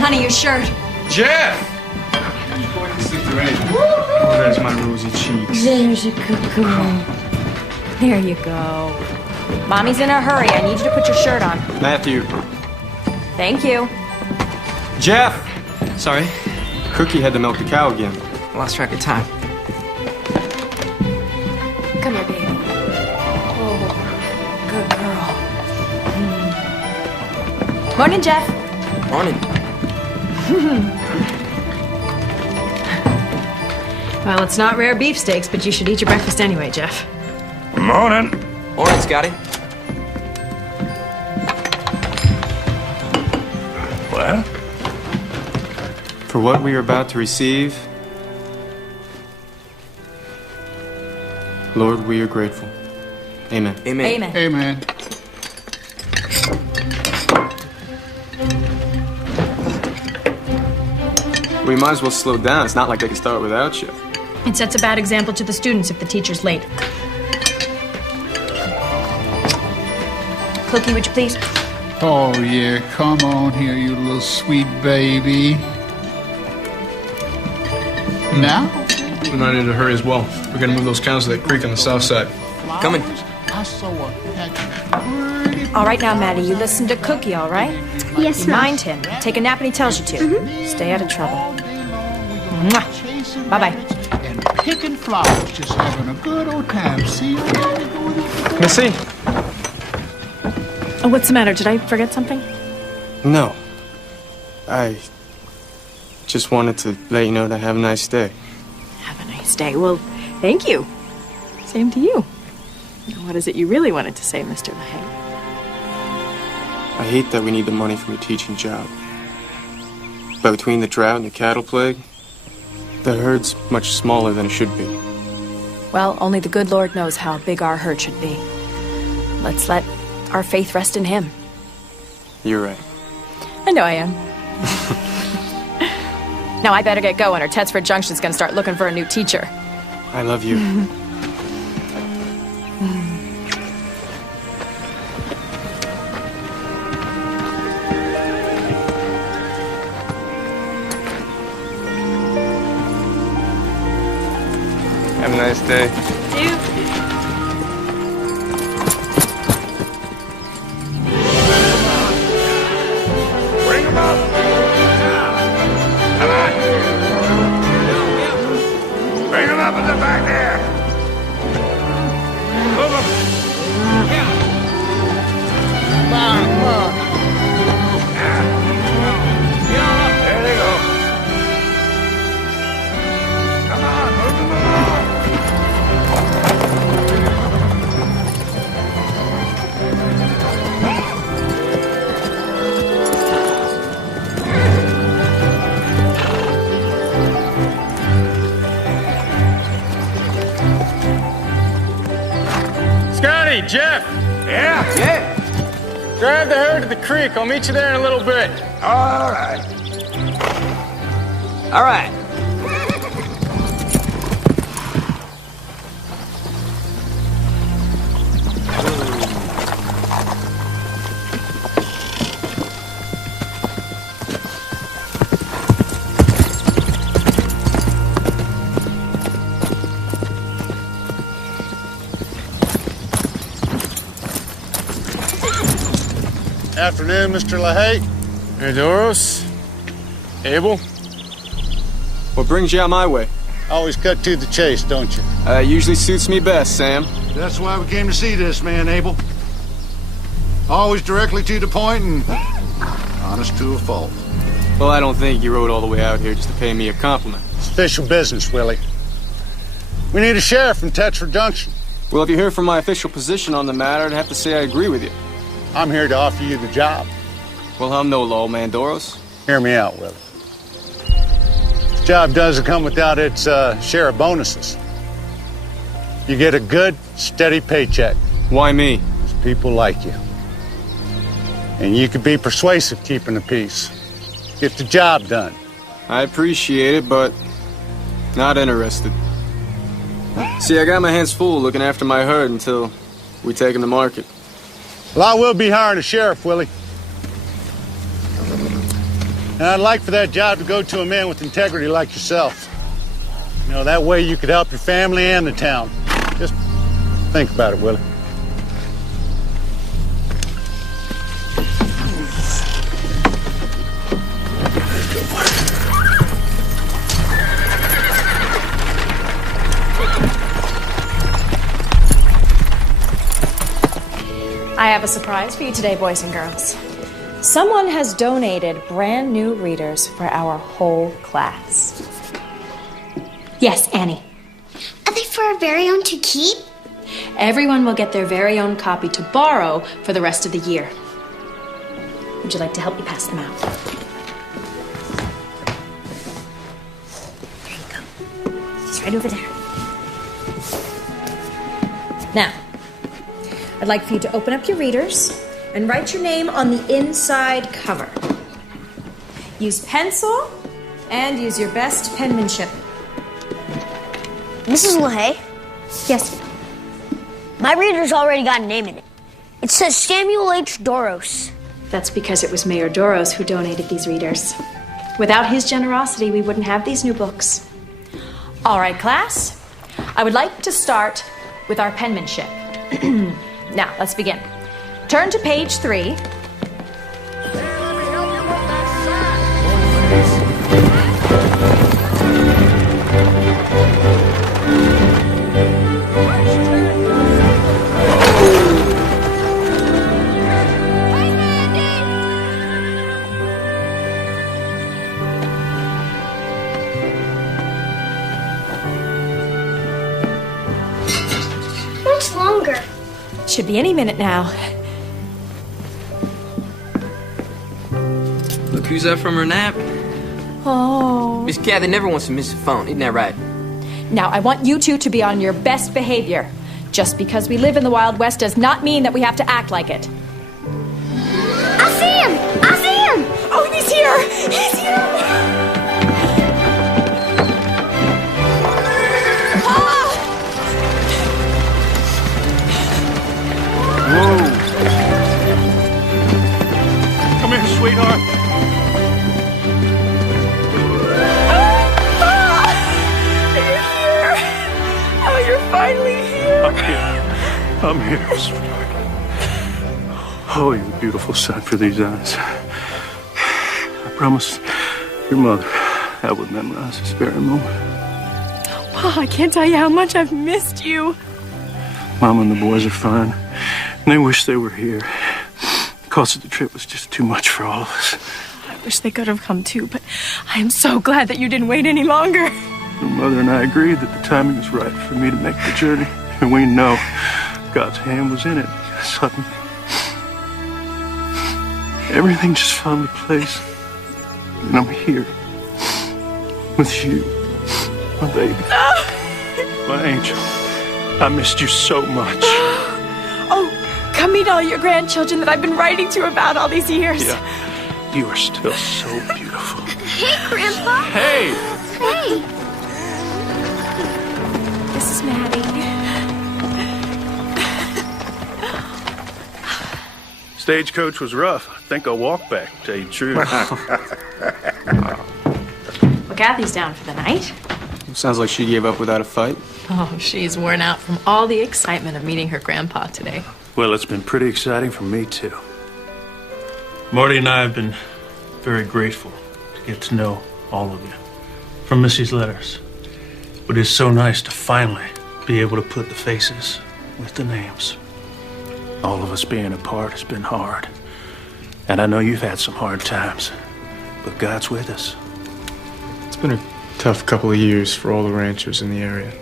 Honey, your shirt. Jeff! Oh, there's my rosy cheeks. There's a good girl. There you go. Mommy's in a hurry. I need you to put your shirt on. Matthew. Thank you. Jeff! Sorry? Cookie had to milk the cow again. I lost track of time. Come here, baby. Oh, good girl. Morning, Jeff. Morning. Well, it's not rare beefsteaks, but you should eat your breakfast anyway, Jeff. Morning. Morning, Scotty. Well? For what we are about to receive, Lord, we are grateful. Amen. Amen. Amen. Amen. We might as well slow down. It's not like they can start without you. It sets a bad example to the students if the teacher's late. Cookie, would you please? Oh, yeah. Come on here, you little sweet baby. Now? We might need to hurry as well. We're gonna move those cows to that creek on the south side. Coming. I saw a pretty All right now, Maddie, you listen to Cookie, all right? Yes, You ma'am. mind him. Take a nap when he tells you to. Stay out of trouble. Mwah. Bye-bye. And picking flowers, just having a good old time. See you later. Missy? Oh, what's the matter? Did I forget something? No. I just wanted to let you know to have a nice day. Have a nice day. Well, thank you. Same to you. Now, what is it you really wanted to say, Mr. LaHaye? I hate that we need the money from your teaching job. But between the drought and the cattle plague, the herd's much smaller than it should be. Well, only the good Lord knows how big our herd should be. Let's let our faith rest in him. You're right. I know I am. Now I better get going, or Tedsford Junction's gonna start looking for a new teacher. I love you. Have a nice day. Jeff! Yeah. Drive the herd to the creek. I'll meet you there in a little bit. All right. All right. Afternoon, Mr. LaHaye. Hey, Doros. Abel. What brings you out my way? Always cut to the chase, don't you? Usually suits me best, Sam. That's why we came to see this man, Abel. Always directly to the point and honest to a fault. Well, I don't think you rode all the way out here just to pay me a compliment. It's official business, Willie. We need a sheriff in Tetra Junction. Well, if you hear from my official position on the matter, I'd have to say I agree with you. I'm here to offer you the job. Well, I'm no lawman, Doros. Hear me out, Willie. This job doesn't come without its share of bonuses. You get a good, steady paycheck. Why me? Because people like you. And you could be persuasive keeping the peace. Get the job done. I appreciate it, but not interested. See, I got my hands full looking after my herd until we take them to market. Well, I will be hiring a sheriff, Willie. And I'd like for that job to go to a man with integrity like yourself. You know, that way you could help your family and the town. Just think about it, Willie. I have a surprise for you today, boys and girls. Someone has donated brand new readers for our whole class. Yes, Annie. Are they for our very own to keep? Everyone will get their very own copy to borrow for the rest of the year. Would you like to help me pass them out? There you go. It's right over there. Now, I'd like for you to open up your readers and write your name on the inside cover. Use pencil and use your best penmanship. Mrs. LaHaye, Yes. my reader's already got a name in it. It says Samuel H. Doros. That's because it was Mayor Doros who donated these readers. Without his generosity, we wouldn't have these new books. All right, class. I would like to start with our penmanship. Now, let's begin. Turn to page 3. Much longer. Should be any minute now. Look who's up from her nap. Oh. Miss Kathy never wants to miss a phone, isn't that right? Now, I want you two to be on your best behavior. Just because we live in the Wild West does not mean that we have to act like it. I see him! I see him! Oh, he's here! He's here! Ah! Whoa. Come here, sweetheart. Oh, you're finally here. I'm here, sweetheart. Oh, you're a beautiful sight for these eyes. I promise your mother I would memorize this very moment. Oh, I can't tell you how much I've missed you. Mama and the boys are fine, and they wish they were here. The cost of the trip was just too much for all of us. I wish they could have come too, but I am so glad that you didn't wait any longer. Your mother and I agreed that the timing was right for me to make the journey, and we know God's hand was in it. Suddenly, everything just fell into place, and I'm here with you, my baby, my angel. I missed you so much. Oh, meet all your grandchildren that I've been writing to you about all these years. Yeah, you are still so beautiful. Hey, Grandpa. Hey! Hey. This is Maddie. Stagecoach was rough. I think I'll walk back, to tell you the truth. Well, Kathy's down for the night. Sounds like she gave up without a fight. Oh, she's worn out from all the excitement of meeting her grandpa today. Well, it's been pretty exciting for me, too. Marty and I have been very grateful to get to know all of you from Missie's letters. But it's so nice to finally be able to put the faces with the names. All of us being apart has been hard. And I know you've had some hard times, but God's with us. It's been a tough couple of years for all the ranchers in the area.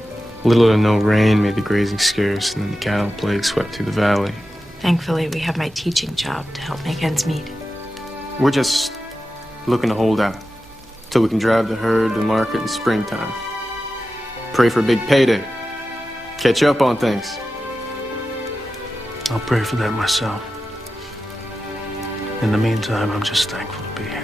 Little to no rain made the grazing scarce, and then the cattle plague swept through the valley. Thankfully, we have my teaching job to help make ends meet. We're just looking to hold out till we can drive the herd to market in springtime. Pray for a big payday. Catch up on things. I'll pray for that myself. In the meantime, I'm just thankful to be here.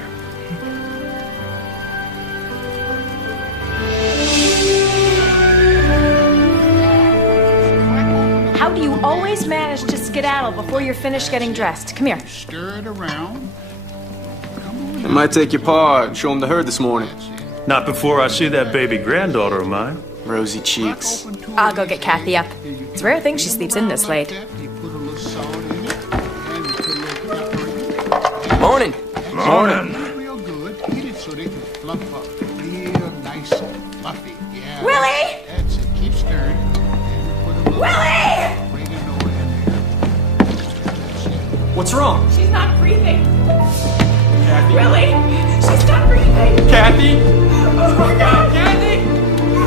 How do you always manage to skedaddle before you're finished getting dressed? Come here. Stir it around. I might take your paw and show him the herd this morning. Not before I see that baby granddaughter of mine. Rosy cheeks. I'll go get Kathy up. It's a rare thing she sleeps in this late. Morning. Morning. Real good. Eat it so they can fluff up. Real nice and fluffy. Yeah. Willie! That's it. Keep stirring. And put a little Willie! oregano in there. What's wrong? She's not breathing. Kathy? Really? She's not breathing. Kathy? Oh my God. Kathy?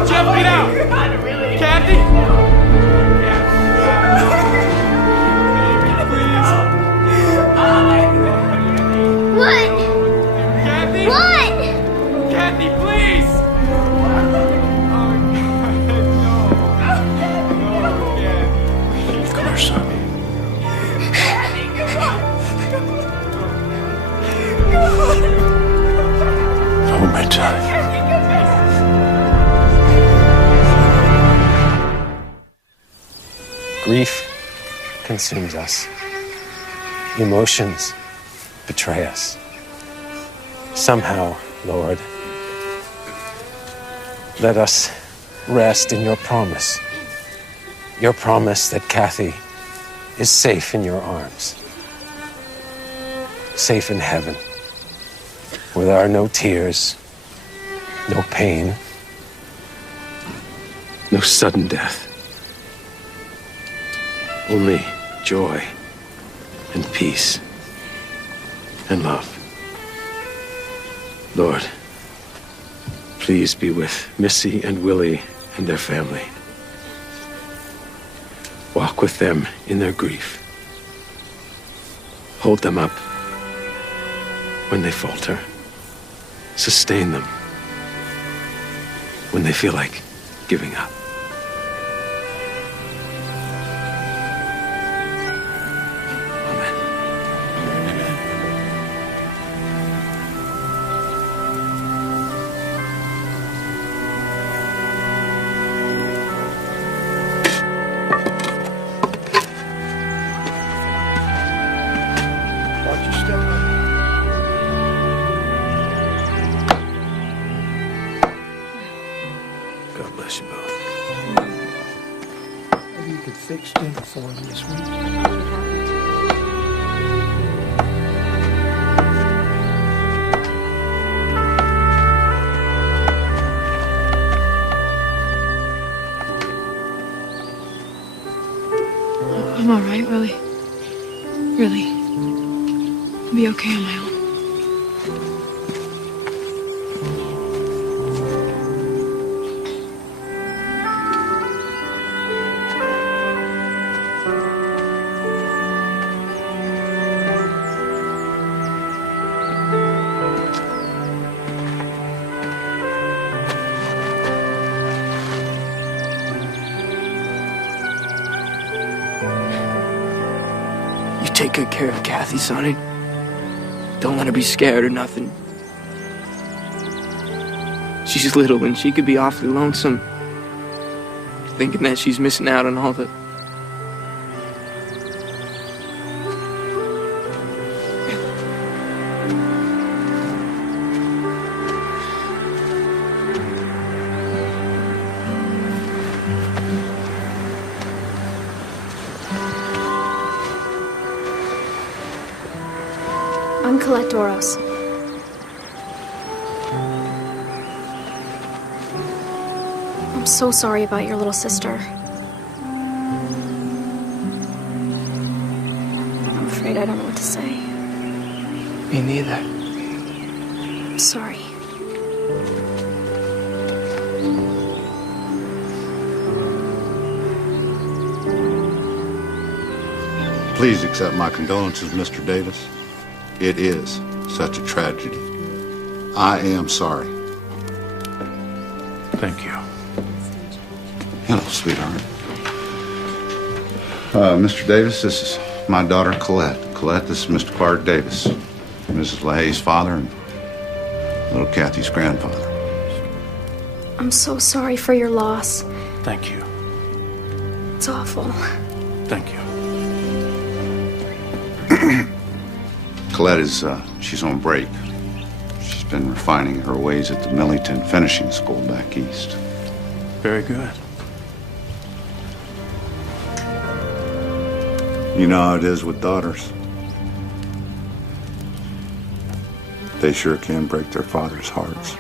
Jeff, get out! God, really? Kathy? What? Kathy? What? Kathy, please! Come here, son. Hold me tight. Grief consumes us. Emotions betray us. Somehow, Lord, let us rest in your promise. Your promise that Kathy is safe in your arms. Safe in heaven, where there are no tears, no pain, no sudden death. Only joy and peace and love. Lord, please be with Missie and Willie and their family. Walk with them in their grief. Hold them up when they falter. Sustain them when they feel like giving up. Fix dinner for him this week. I'm all right, Willie. Really. I'll be okay on my own. take good care of Kathy, sonny. Don't let her be scared or nothing. She's little and she could be awfully lonesome, thinking that she's missing out on all the... I'm Colette Doros. I'm so sorry about your little sister. I'm afraid I don't know what to say. Me neither. I'm sorry. Please accept my condolences, Mr. Davis. It is such a tragedy. I am sorry. Thank you. Hello, sweetheart. Mr. Davis, this is my daughter, Colette. Colette, this is Mr. Clark Davis, Mrs. LaHaye's father and little Kathy's grandfather. I'm so sorry for your loss. Thank you. It's awful. Thank you. Colette is, she's on break. She's been refining her ways at the Millington Finishing School back east. Very good. You know how it is with daughters. They sure can break their fathers' hearts.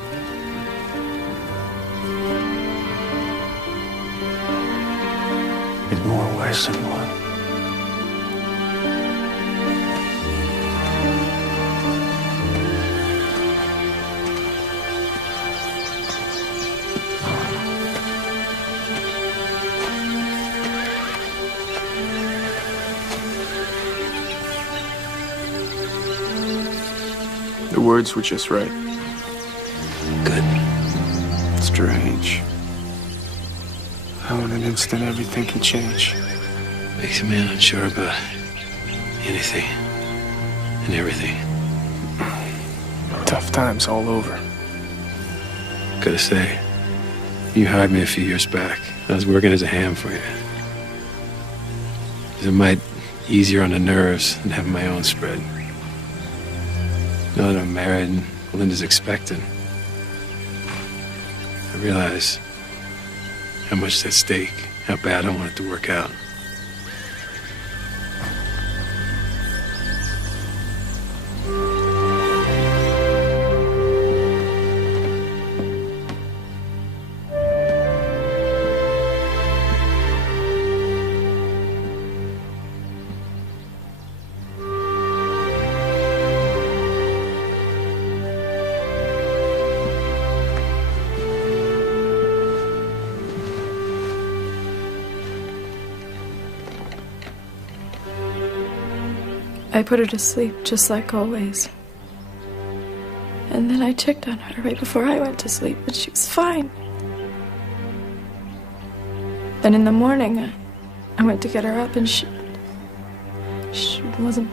In more ways than one. The words were just right. Good. Strange. How in an instant everything can change. Makes a man unsure about anything and everything. Tough times all over. Gotta say, you hired me a few years back. I was working as a ham for you. It might easier on the nerves than having my own spread. Now that I'm married and Linda's expecting, I realize how much is at stake, how bad I want it to work out. I put her to sleep, just like always. And then I checked on her right before I went to sleep, but she was fine. Then in the morning, I went to get her up, and she wasn't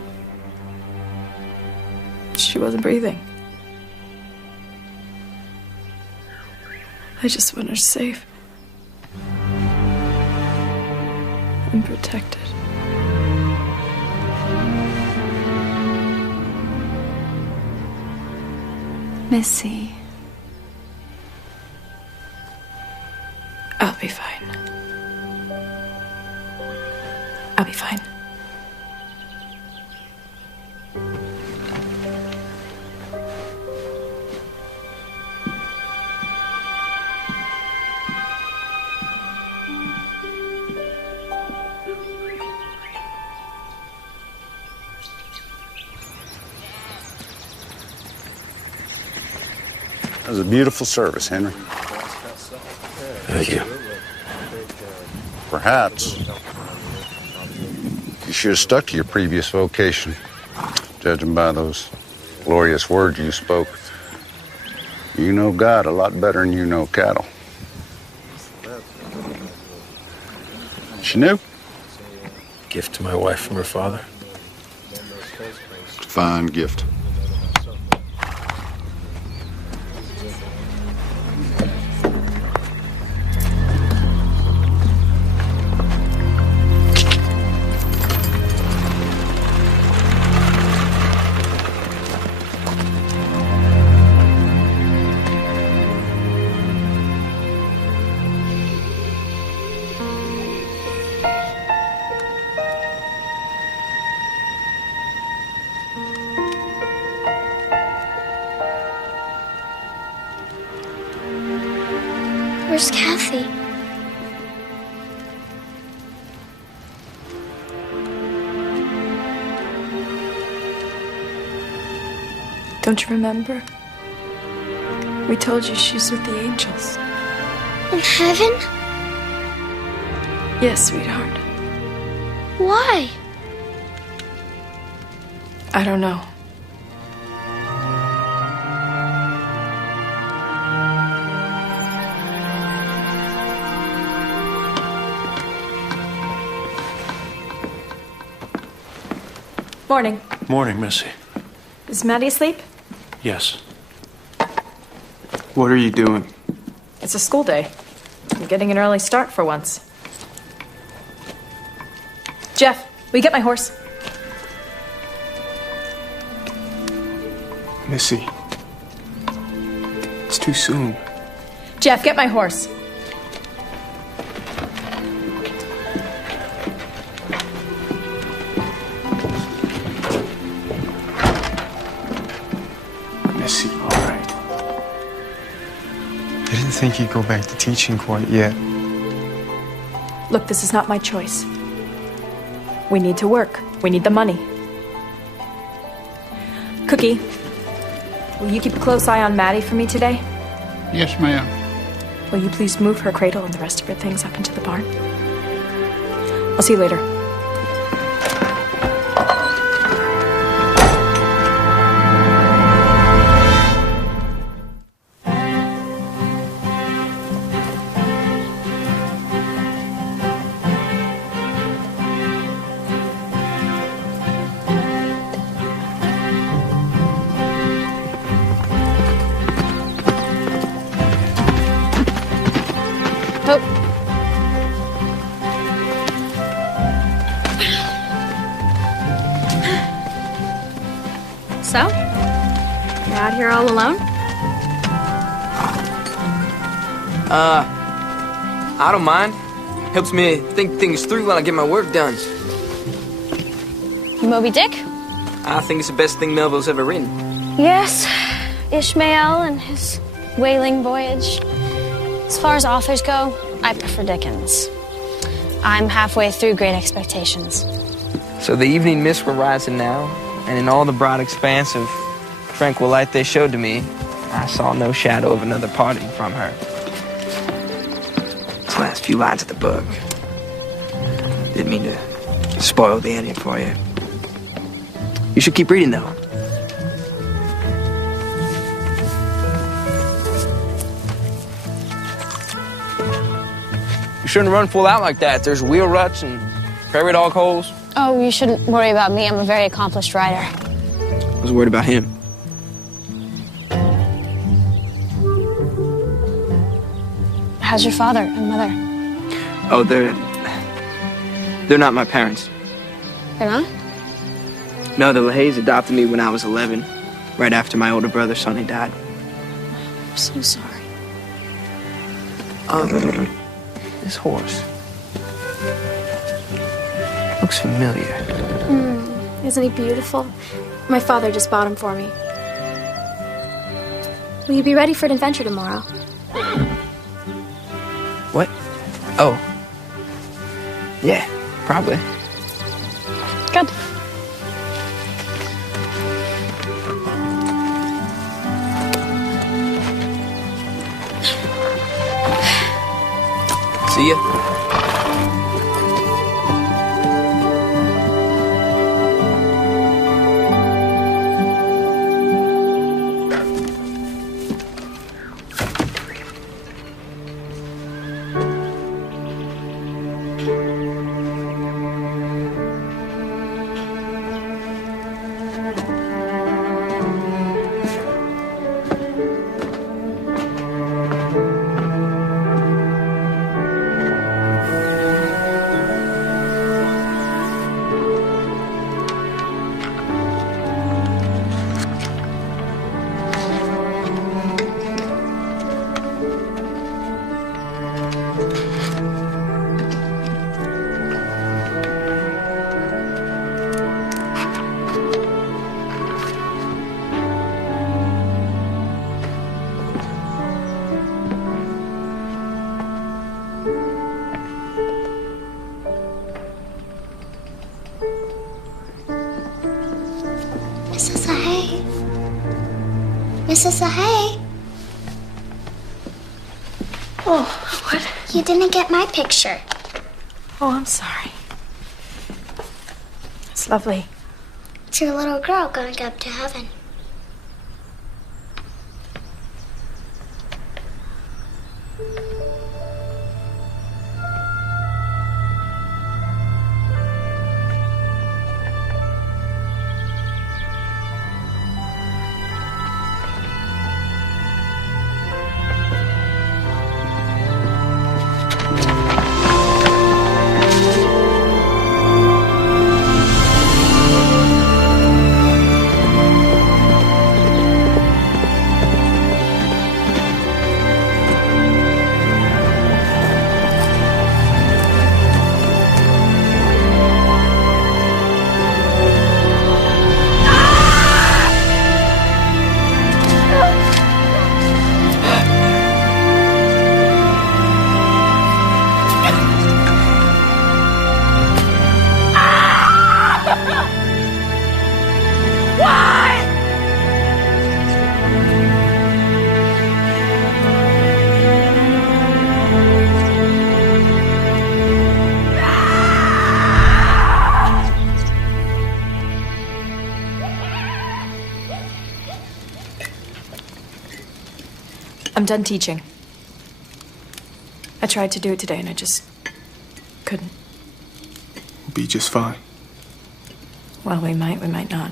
breathing. I just want her safe and protected. Missie. I'll be fine. I'll be fine. That was a beautiful service, Henry. Thank you. Perhaps you should have stuck to your previous vocation, judging by those glorious words you spoke. You know God a lot better than you know cattle. She knew? Gift to my wife from her father. Fine gift. Where's Kathy? Don't you remember? We told you she's with the angels. In heaven? Yes, sweetheart. Why? I don't know. Morning. Morning, Missie. Is Maddie asleep? Yes. What are you doing? It's a school day. I'm getting an early start for once. Jeff, will you get my horse? Missy. It's too soon. Jeff, get my horse. Missy, all right. I didn't think you'd go back to teaching quite yet. Look, this is not my choice. We need to work. We need the money. Cookie, will you keep a close eye on Maddie for me today? Yes, ma'am. Will you please move her cradle and the rest of her things up into the barn? I'll see you later. So? You're out here all alone? I don't mind. Helps me think things through while I get my work done. Moby Dick? I think it's the best thing Melville's ever written. Yes. Ishmael and his whaling voyage. As far as authors go, I prefer Dickens. I'm halfway through Great Expectations. So the evening mists were rising now, and in all the broad expanse of tranquil light they showed to me, I saw no shadow of another parting from her. These last few lines of the book. Didn't mean to spoil the ending for you. You should keep reading, though. You shouldn't run full out like that. There's wheel ruts and prairie dog holes. Oh, you shouldn't worry about me. I'm a very accomplished writer. I was worried about him. How's your father and mother? Oh, they're not my parents. They're not? No, the LaHayes adopted me when I was 11, right after my older brother, Sonny, died. I'm so sorry. This horse looks familiar. Isn't he beautiful? My father just bought him for me. Will you be ready for an adventure tomorrow? What? Oh. Yeah, probably. Good. See ya. Mrs. LaHaye. Mrs. LaHaye. Oh, what? You didn't get my picture. Oh, I'm sorry. It's lovely. It's your little girl going up to heaven. I'm done teaching. I tried to do it today and I just couldn't. We'll be just fine. Well, we might not.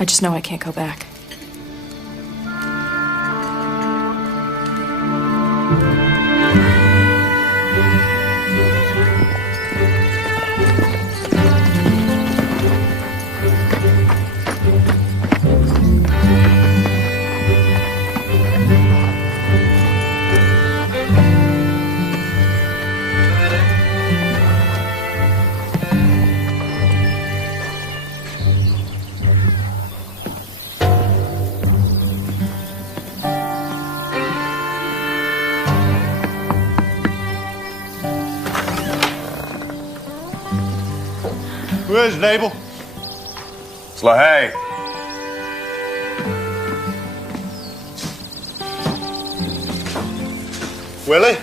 I just know I can't go back. Who is it, Abel? It's LaHaye. Willie?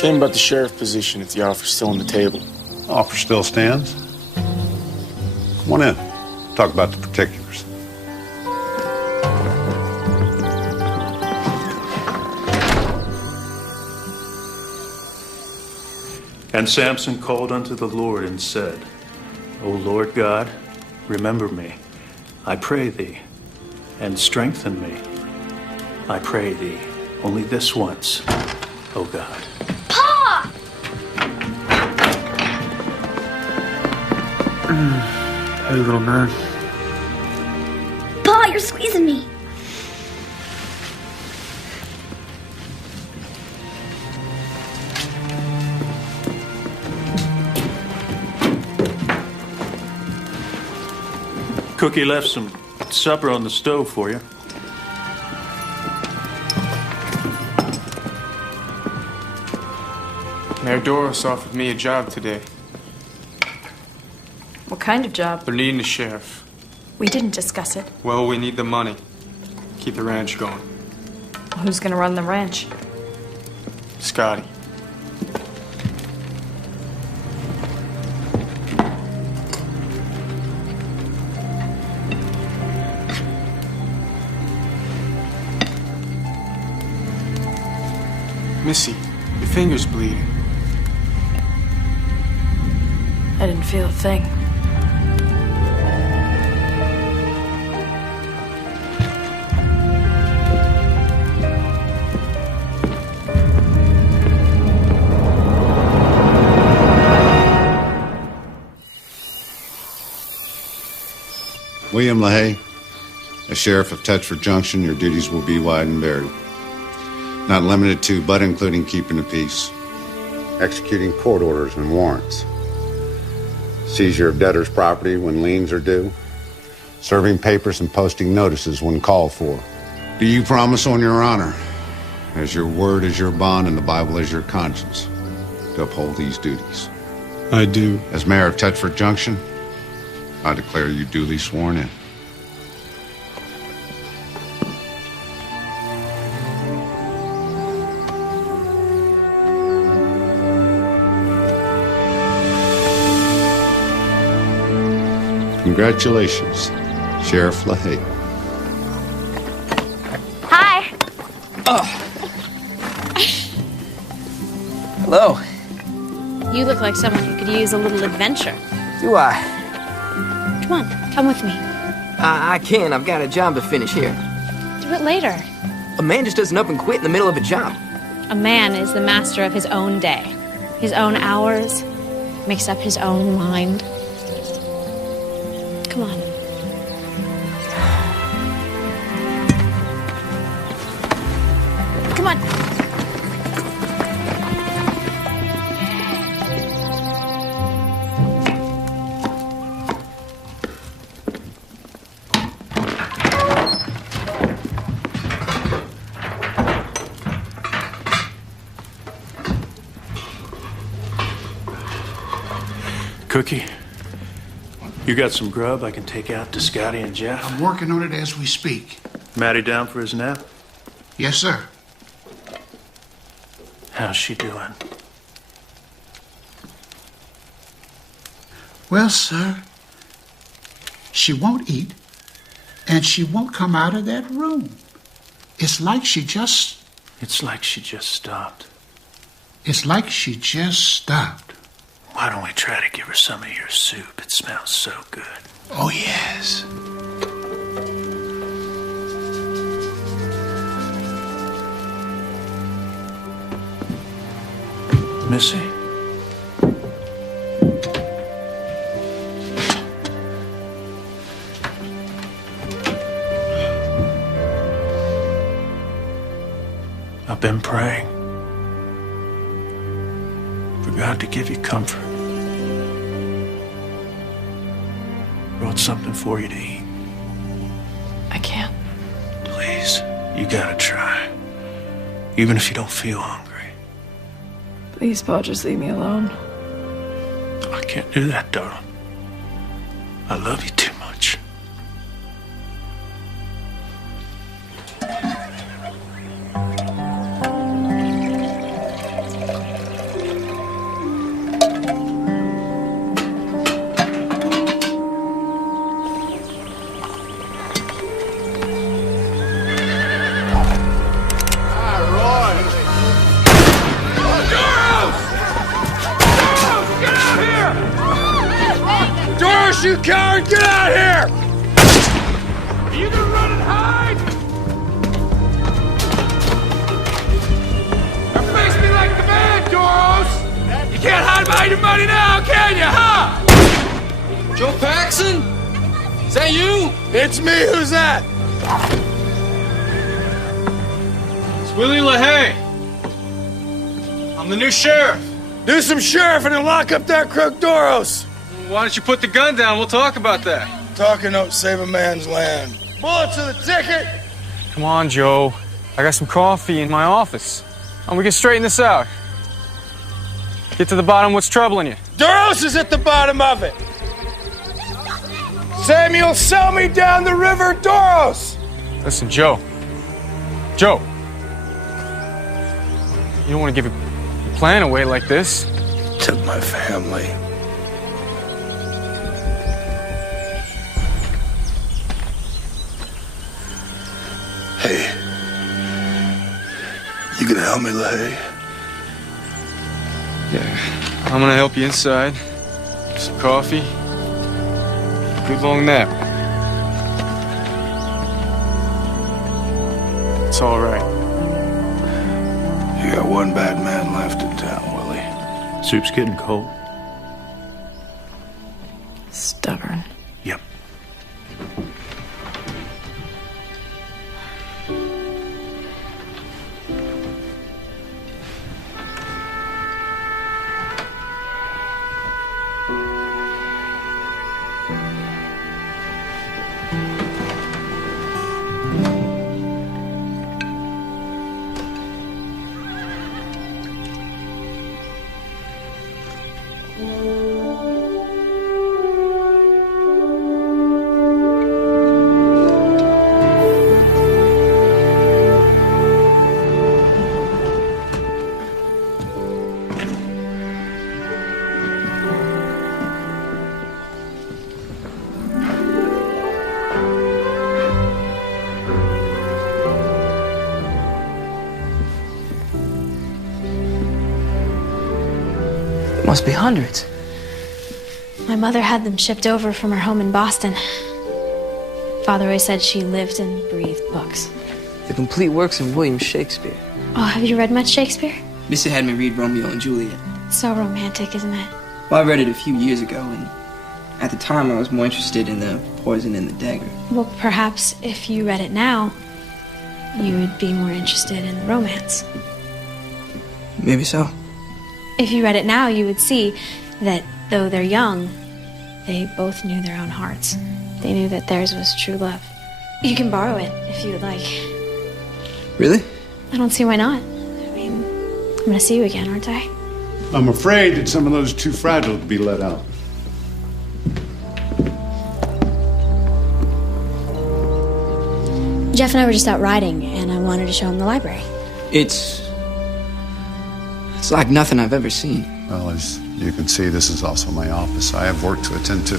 Came about the sheriff position if the offer's still on the table. Offer still stands. Come on in. Talk about the particulars. And Samson called unto the Lord and said, O Lord God, remember me, I pray thee, and strengthen me. I pray thee, only this once, O God. Pa! Hey, little man. Pa, you're squeezing me. Cookie left some supper on the stove for you. Mayor Doros offered me a job today. What kind of job? They're needing a sheriff. We didn't discuss it. Well, we need the money. Keep the ranch going. Well, who's gonna run the ranch? Scotty. Missie, your finger's bleeding. I didn't feel a thing. William LaHaye, as Sheriff of Tetford Junction, your duties will be wide and varied. Not limited to, but including keeping the peace. Executing court orders and warrants. Seizure of debtors' property when liens are due. Serving papers and posting notices when called for. Do you promise on your honor, as your word is your bond and the Bible is your conscience, to uphold these duties? I do. As mayor of Tetford Junction, I declare you duly sworn in. Congratulations, Sheriff LaHaye. Hi. Hello. You look like someone who could use a little adventure. Do I? Come on, come with me. I can't. I've got a job to finish here. Do it later. A man just doesn't up and quit in the middle of a job. A man is the master of his own day, his own hours, makes up his own mind. Come on. Come on. Cookie, you got some grub I can take out to Scotty and Jeff? I'm working on it as we speak. Maddie down for his nap? Yes, sir. How's she doing? Well, sir, she won't eat, and she won't come out of that room. It's like she just stopped. It's like she just stopped. Why don't we try to give her some of your soup? It smells so good. Oh, yes. Missie? I've been praying for God to give you comfort. Brought something for you to eat. I can't. Please, you gotta try. Even if you don't feel hungry. Please, Paul, just leave me alone. I can't do that, darling. I love you too much. You coward, get out here! Are you gonna run and hide? Now face me like the man, Doros! You can't hide behind your money now, can you, huh? Joe Paxson? Is that you? It's me, who's that? It's Willie LaHaye. I'm the new sheriff. Do some sheriff and then lock up that crook Doros. Why don't you put the gun down? We'll talk about that. Talking don't save a man's land. Bullets to the ticket! Come on, Joe. I got some coffee in my office. And we can straighten this out. Get to the bottom of what's troubling you. Doros is at the bottom of it! Samuel, sell me down the river, Doros! Listen, Joe. Joe. You don't want to give your plan away like this. Took my family. Hey, you gonna help me, LaHaye? Yeah, I'm gonna help you inside. Some coffee. Good long nap. It's all right. You got one bad man left in town, Willie. Soup's getting cold. Stubborn. Yep. must be hundreds. My mother had them shipped over from her home in Boston. Father always said she lived and breathed books. The complete works of William Shakespeare. Oh, have you read much Shakespeare? Missie had me read Romeo and Juliet. So romantic, isn't it? Well, I read it a few years ago, and at the time I was more interested in the poison in the dagger. Well, perhaps if you read it now, you would be more interested in the romance. Maybe so. If you read it now, you would see that though they're young, they both knew their own hearts. They knew that theirs was true love. You can borrow it if you would like. Really? I don't see why not. I mean, I'm gonna see you again, aren't I? I'm afraid that some of those are too fragile to be let out. Jeff and I were just out riding, and I wanted to show him the library. It's like nothing I've ever seen. Well, as you can see, this is also my office. I have work to attend to.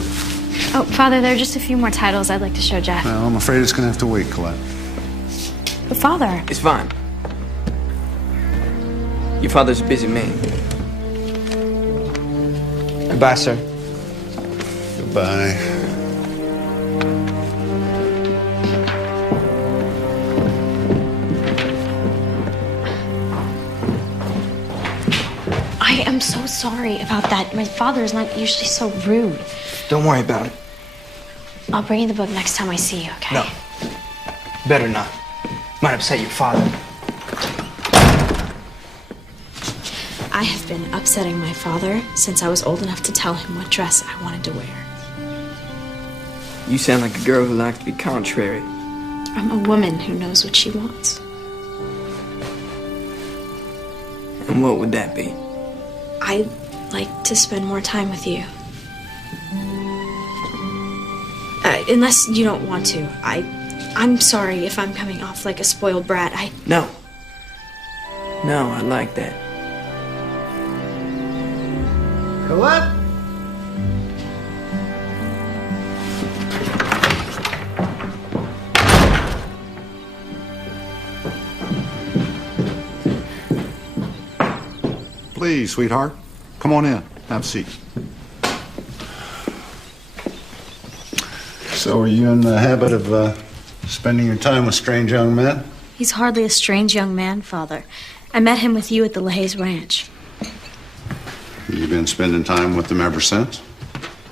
Oh, Father, there are just a few more titles I'd like to show Jeff. Well, I'm afraid it's going to have to wait, Colette. But Father... It's fine. Your father's a busy man. Goodbye, sir. Goodbye. I am so sorry about that. My father is not usually so rude. Don't worry about it. I'll bring you the book next time I see you, okay? No. Better not. Might upset your father. I have been upsetting my father since I was old enough to tell him what dress I wanted to wear. You sound like a girl who likes to be contrary. I'm a woman who knows what she wants. And what would that be? I'd like to spend more time with you. Unless you don't want to. I'm sorry if I'm coming off like a spoiled brat. No. No, I like that. Colette? Please, sweetheart. Come on in. Have a seat. So are you in the habit of spending your time with strange young men? He's hardly a strange young man, Father. I met him with you at the LaHaye's ranch. You been spending time with them ever since?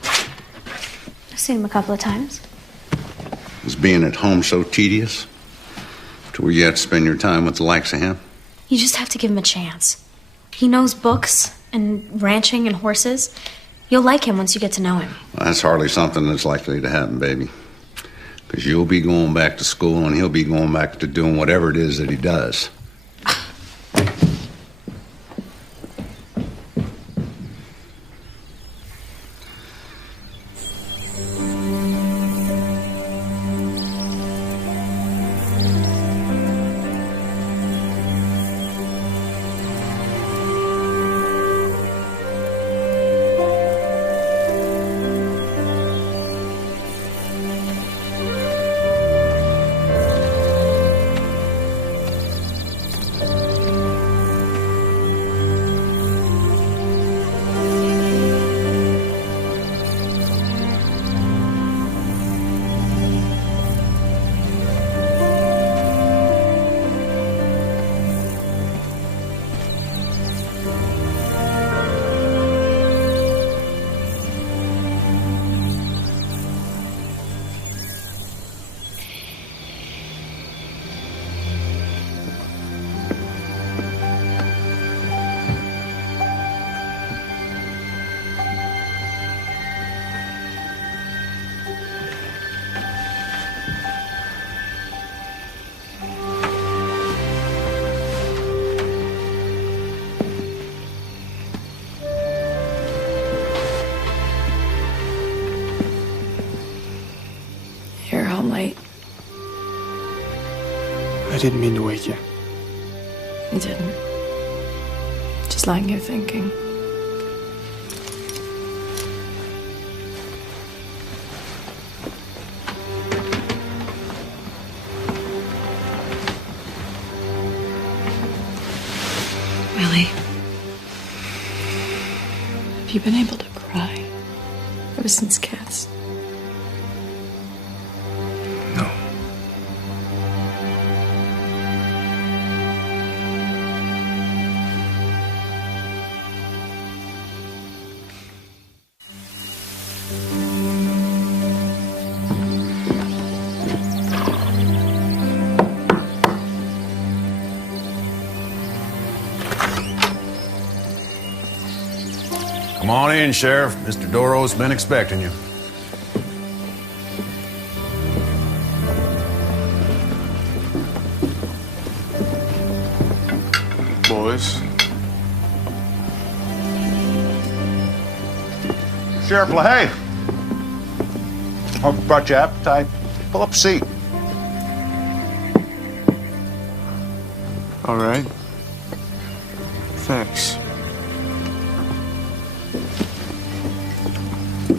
I've seen him a couple of times. Is being at home so tedious to where you have to spend your time with the likes of him? You just have to give him a chance. He knows books and ranching and horses. You'll like him once you get to know him. Well, that's hardly something that's likely to happen, baby. Because you'll be going back to school and he'll be going back to doing whatever it is that he does. You're home late. I didn't mean to wake you. You didn't. Just lying here thinking. Willie. Have you been able to cry ever since Cats? No. Come on in, Sheriff. Mr. Doro's been expecting you. Boys. Sheriff LaHaye. Hope I brought you appetite. Pull up a seat. All right. Thanks.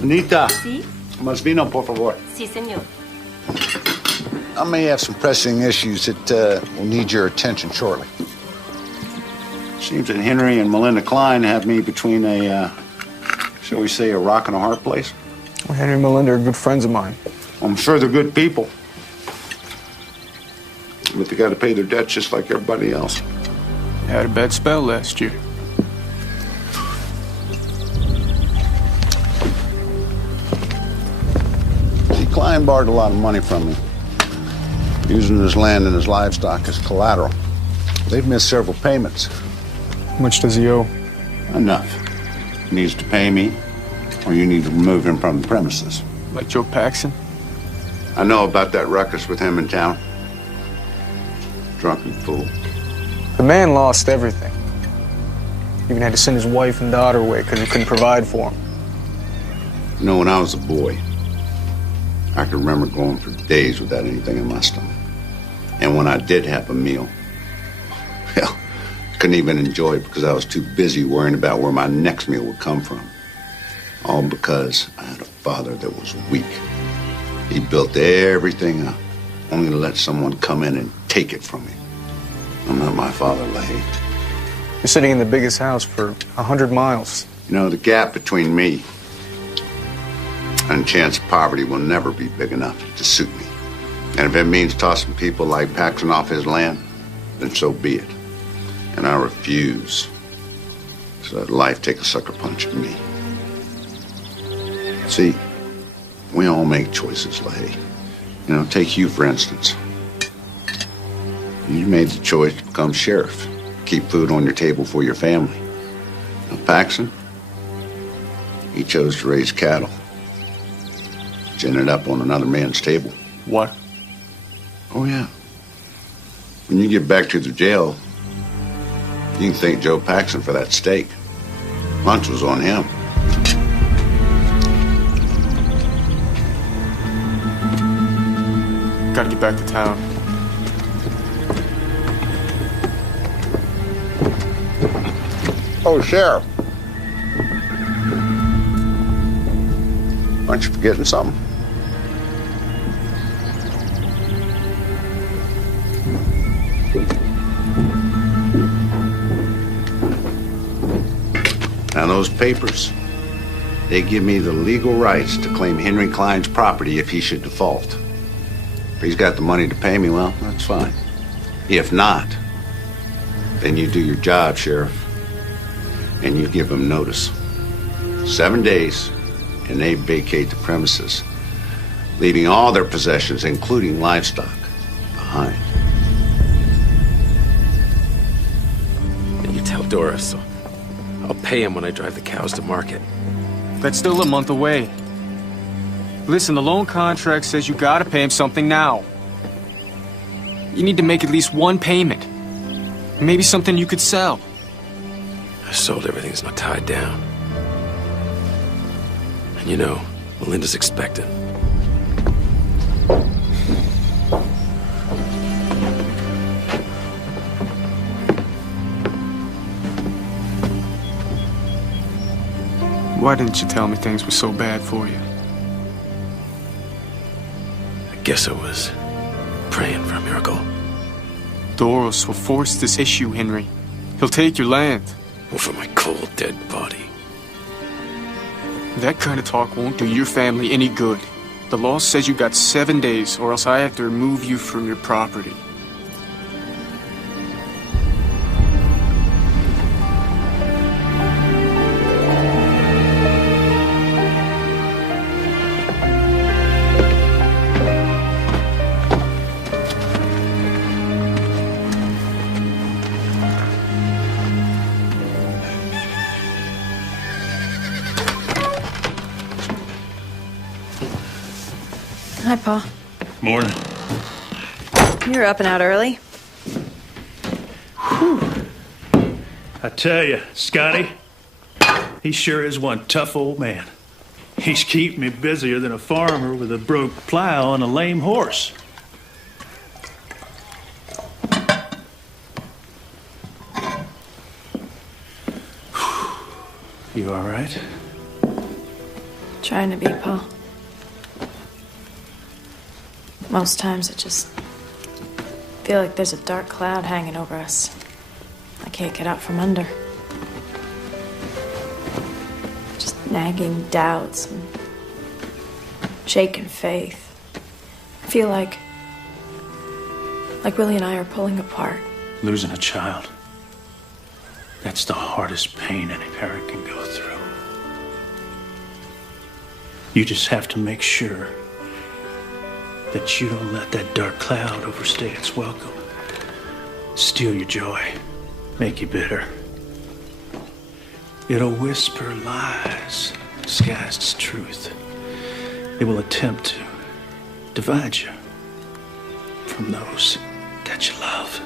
Anita. Sí? Más vino, por favor. Sí, señor. I may have some pressing issues that will need your attention shortly. Seems that Henry and Melinda Klein have me between a, shall we say, a rock and a hard place. Well, Henry and Melinda are good friends of mine. I'm sure they're good people. But they got to pay their debts just like everybody else. Had a bad spell last year. Klein borrowed a lot of money from me, using his land and his livestock as collateral. They've missed several payments. How much does he owe? Enough. He needs to pay me, or you need to remove him from the premises. Like Joe Paxson? I know about that ruckus with him in town. Drunken fool. The man lost everything. Even had to send his wife and daughter away because he couldn't provide for them. You know, when I was a boy, I can remember going for days without anything in my stomach. And when I did have a meal, well, I couldn't even enjoy it because I was too busy worrying about where my next meal would come from. All because I had a father that was weak. He built everything up, only to let someone come in and take it from me. I'm not my father, LaHaye. You're sitting in the biggest house for 100 miles. You know, the gap between me and chance of poverty will never be big enough to suit me. And if it means tossing people like Paxson off his land, then so be it. And I refuse to let life take a sucker punch at me. See, we all make choices, LaHaye. You know, take you, for instance. You made the choice to become sheriff, keep food on your table for your family. Now, Paxson, he chose to raise cattle. Ended up on another man's table. What? Oh, yeah. When you get back to the jail, you can thank Joe Paxson for that steak. Lunch was on him. Gotta get back to town. Oh, Sheriff. Aren't you forgetting something? Now, those papers, they give me the legal rights to claim Henry Klein's property if he should default. If he's got the money to pay me, well, that's fine. If not, then you do your job, Sheriff, and you give him notice. 7 days, and they vacate the premises, leaving all their possessions, including livestock, behind. And you tell Doris, so I'll pay him when I drive the cows to market. That's still a month away. Listen, the loan contract says you gotta pay him something now. You need to make at least one payment. Maybe something you could sell. I sold everything that's not tied down. And you know, Melinda's expecting. Why didn't you tell me things were so bad for you? I guess I was praying for a miracle. Doros will force this issue, Henry. He'll take your land. Over my cold, dead body. That kind of talk won't do your family any good. The law says you got 7 days, or else I have to remove you from your property. Hi, Pa. Morning. You're up and out early. I tell you, Scotty, he sure is one tough old man. He's keeping me busier than a farmer with a broke plow and a lame horse. You all right? Trying to be, Pa. Most times I just feel like there's a dark cloud hanging over us. I can't get out from under. Just nagging doubts and shaken faith. I feel like Willie and I are pulling apart. Losing a child. That's the hardest pain any parent can go through. You just have to make sure that you don't let that dark cloud overstay its welcome. Steal your joy. Make you bitter. It'll whisper lies disguised as truth. It will attempt to divide you from those that you love.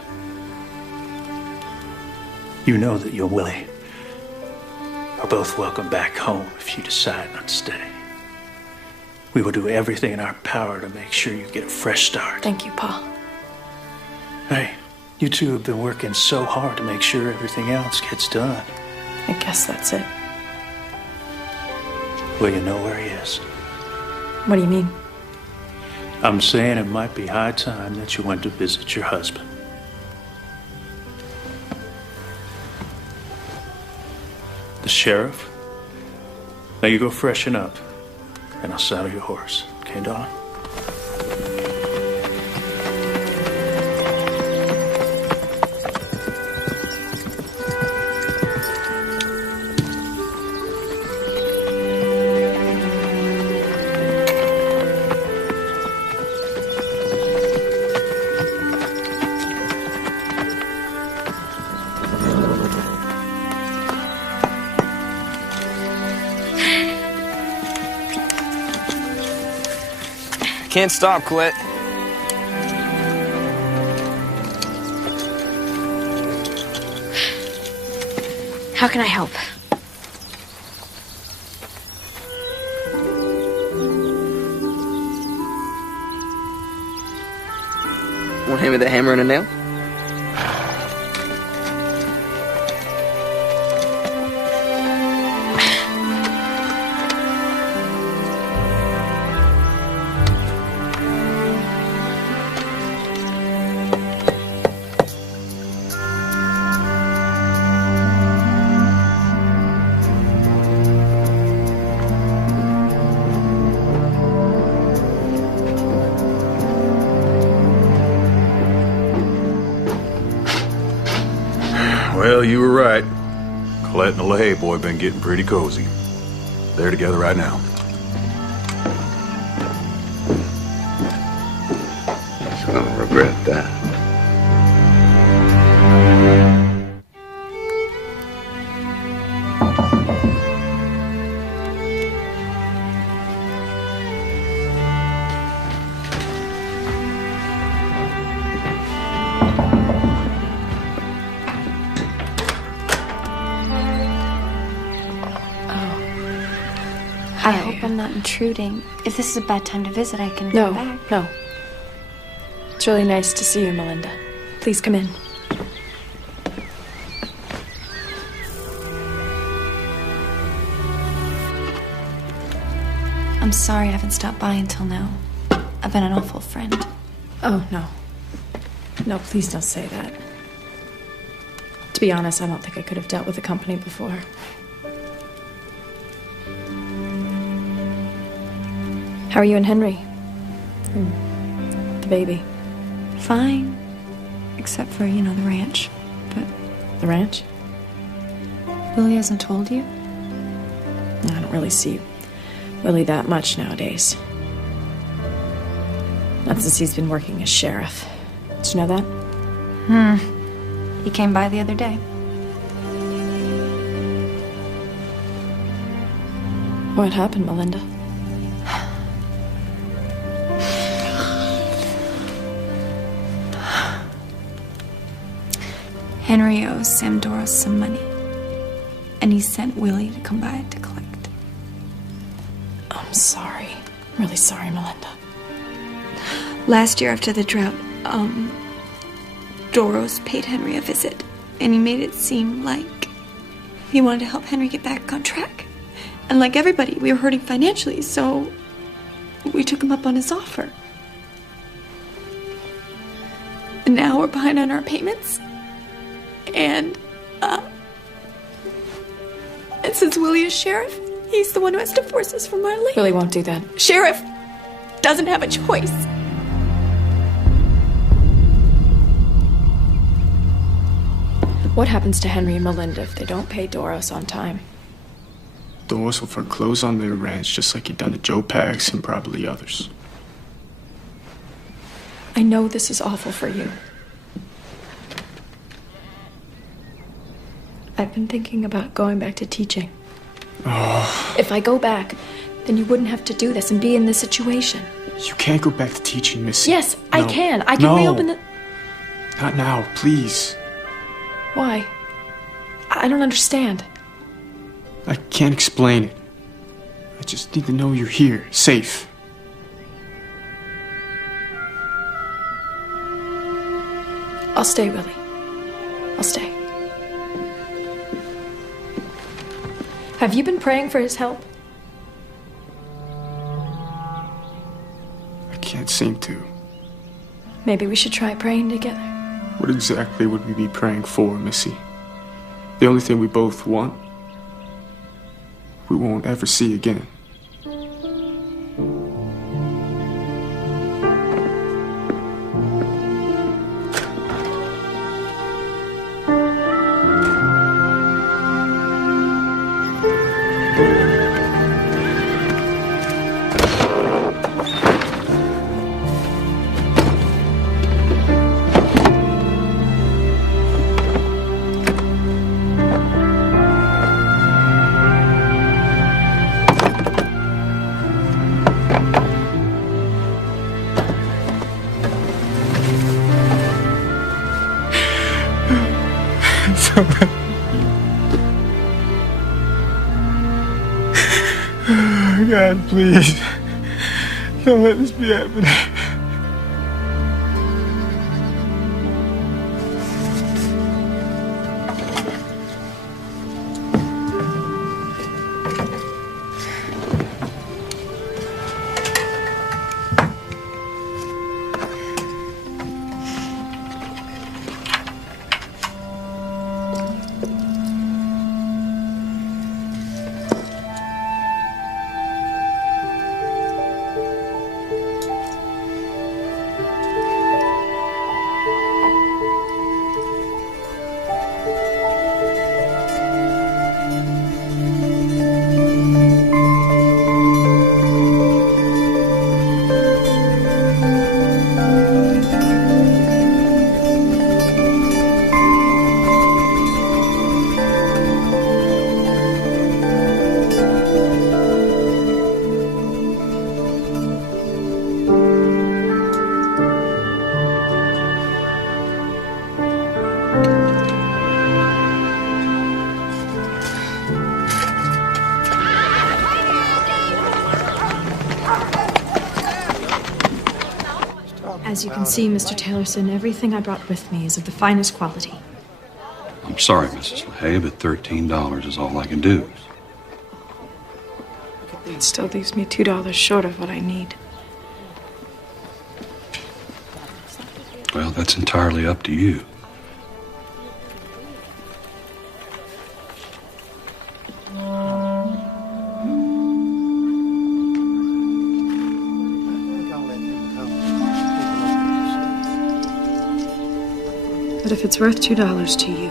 You know that you and Willie are both welcome back home if you decide not to stay. We will do everything in our power to make sure you get a fresh start. Thank you, Pa. Hey, you two have been working so hard to make sure everything else gets done. I guess that's it. Well, you know where he is. What do you mean? I'm saying it might be high time that you went to visit your husband. The sheriff? Now you go freshen up, and I'll saddle your horse. Okay, Dawn? Can't stop, Colette. How can I help? Want to hand me the hammer and a nail? Well, you were right. Colette and the LaHaye boy been getting pretty cozy. They're together right now. He's gonna regret that. I hope I'm not intruding. If this is a bad time to visit, I can No, go back. no. It's really nice to see you, Melinda. Please come in. I'm sorry I haven't stopped by until now. I've been an awful friend. Oh, no. No, please don't say that. To be honest, I don't think I could have dealt with the company before. How are you and Henry? The baby? Fine. Except for, the ranch. But... The ranch? Willie hasn't told you? I don't really see Willie that much nowadays. Not since he's been working as sheriff. Did you know that? He came by the other day. What happened, Melinda? Henry owes Sam Doros some money. And he sent Willie to come by to collect. I'm sorry. I'm really sorry, Melinda. Last year after the drought, Doros paid Henry a visit. And he made it seem like he wanted to help Henry get back on track. And like everybody, we were hurting financially, so we took him up on his offer. And now we're behind on our payments. And since Willie is sheriff, he's the one who has to force us from our land. Willie won't do that. Sheriff doesn't have a choice. What happens to Henry and Melinda if they don't pay Doros on time? Doros will foreclose on their ranch just like he'd done to Joe Pax and probably others. I know this is awful for you. I've been thinking about going back to teaching. Oh. If I go back, then you wouldn't have to do this and be in this situation. You can't go back to teaching, Missie. Yes, No. I can. I can reopen the... Not now, please. Why? I don't understand. I can't explain it. I just need to know you're here, safe. I'll stay, Willie. I'll stay. Have you been praying for his help? I can't seem to. Maybe we should try praying together. What exactly would we be praying for, Missie? The only thing we both want, we won't ever see again. God, please. Don't let this be happening. As you can see, Mr. Taylorson, everything I brought with me is of the finest quality. I'm sorry, Mrs. LaHaye, but $13 is all I can do. It still leaves me $2 short of what I need. Well, that's entirely up to you. But if it's worth $2 to you,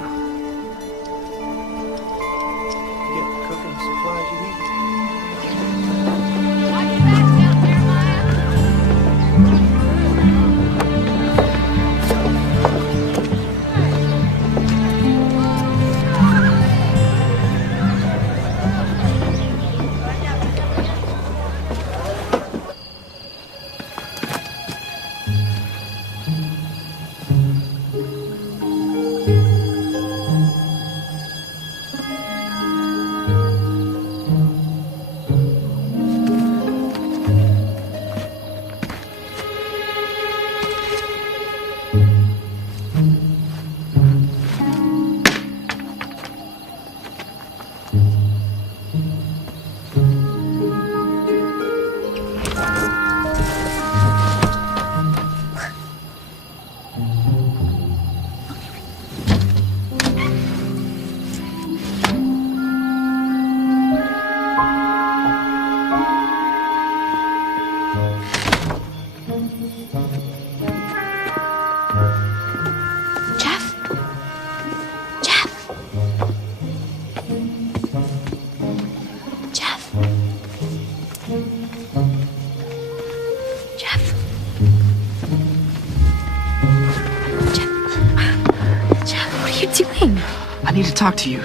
I need to talk to you.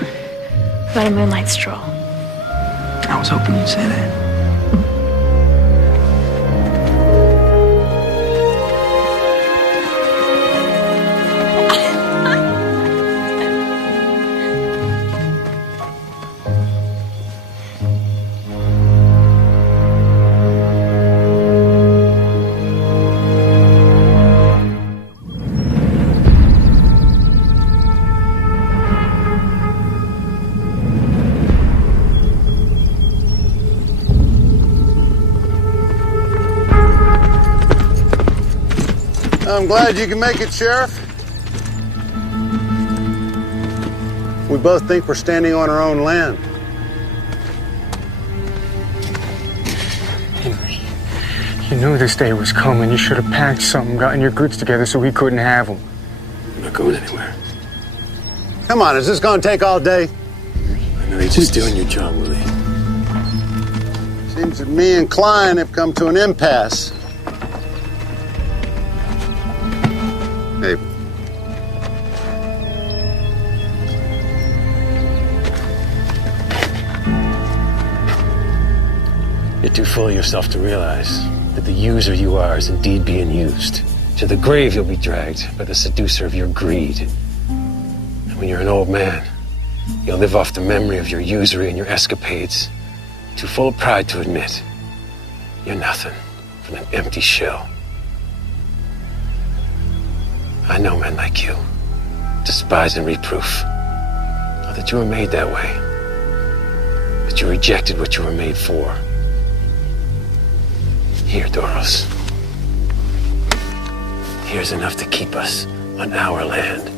about a moonlight stroll. I was hoping you'd say that. I'm glad you can make it, Sheriff. We both think we're standing on our own land. Henry, you knew this day was coming. You should have packed something, gotten your goods together so we couldn't have them. I'm not going anywhere. Come on, is this going to take all day? I know you're just doing your job, Willie. Seems that me and Klein have come to an impasse. Hey. You're too full of yourself to realize that the user you are is indeed being used. To the grave you'll be dragged by the seducer of your greed. And when you're an old man, you'll live off the memory of your usury and your escapades. Too full of pride to admit you're nothing but an empty shell. I know men like you despise and reproof. Not that you were made that way, but you rejected what you were made for. Here, Doros. Here's enough to keep us on our land.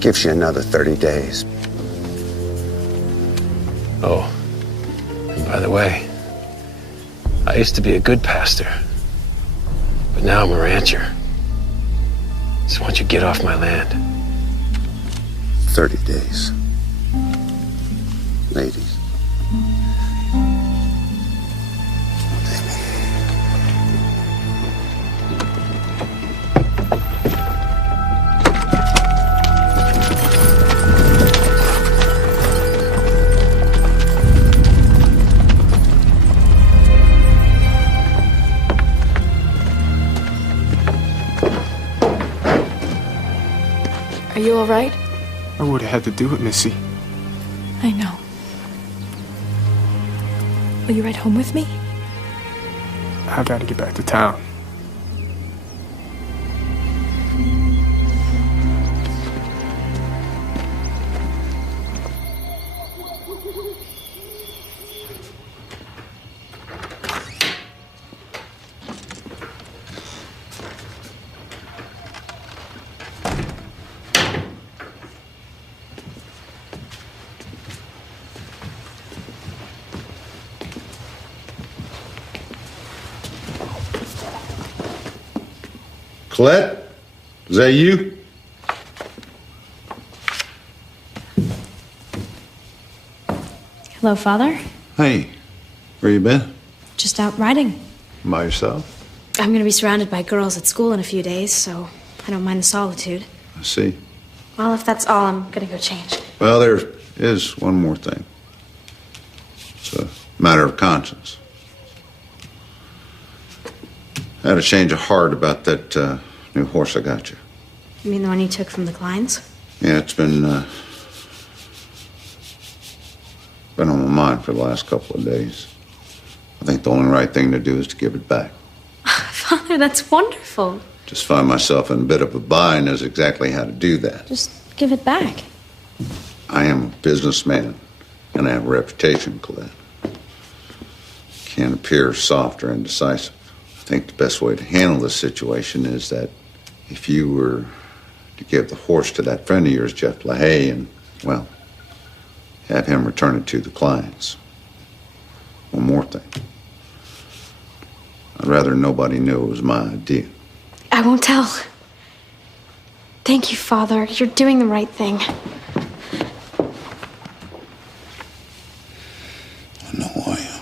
Gives you another 30 days. Oh, and by the way, I used to be a good pastor, but now I'm a rancher. So why don't you get off my land? 30 days. Ladies. Are you all right? I would have had to do it, Missie. I know. Will you ride home with me? I gotta get back to town. Colette, is that you? Hello, Father. Hey, where you been? Just out riding. By yourself? I'm going to be surrounded by girls at school in a few days, so I don't mind the solitude. I see. Well, if that's all, I'm going to go change. Well, there is one more thing. It's a matter of conscience. I had a change of heart about that new horse I got you. You mean the one you took from the Kleins? Yeah, it's been on my mind for the last couple of days. I think the only right thing to do is to give it back. Father, that's wonderful. Just find myself in a bit of a bind as exactly how to do that. Just give it back. I am a businessman, and I have a reputation, Colette. Can't appear soft or indecisive. I think the best way to handle this situation is that if you were to give the horse to that friend of yours, Jeff LaHaye, and, well, have him return it to the clients. One more thing. I'd rather nobody knew it was my idea. I won't tell. Thank you, Father. You're doing the right thing. I know I am.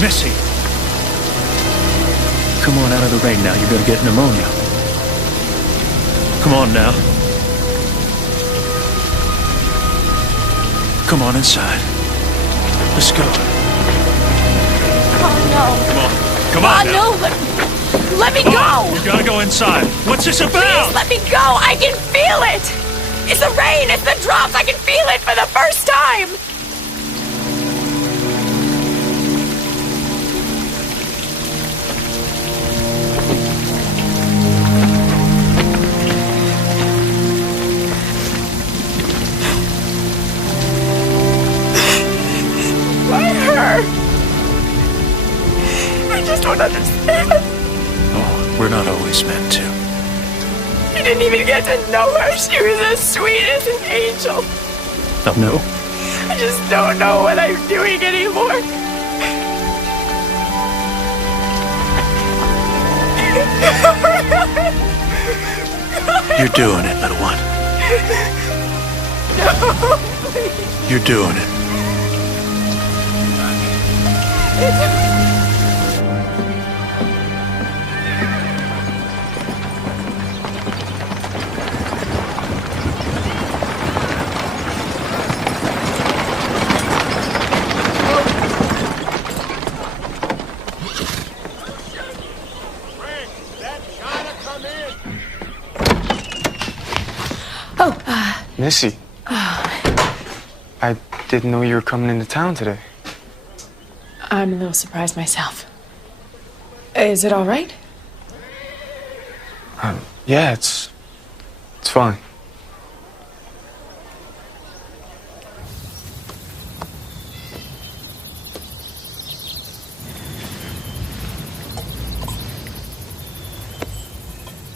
Missie! Come on out of the rain now. You're gonna get pneumonia. Come on now. Come on inside. Let's go. Oh, no. Come on. Come on now. No. Let me go. You gotta go inside. What's this about? Please let me go. I can feel it. It's the rain. It's the drops. I can feel it for the first time. I just don't understand. Oh, we're not always meant to. You didn't even get to know her. She was as sweet as an angel. Oh, no? I just don't know what I'm doing anymore. You're doing it, little one. No, please. You're doing it. Missie. I didn't know you were coming into town today. I'm a little surprised myself. Is it all right? Yeah, it's fine.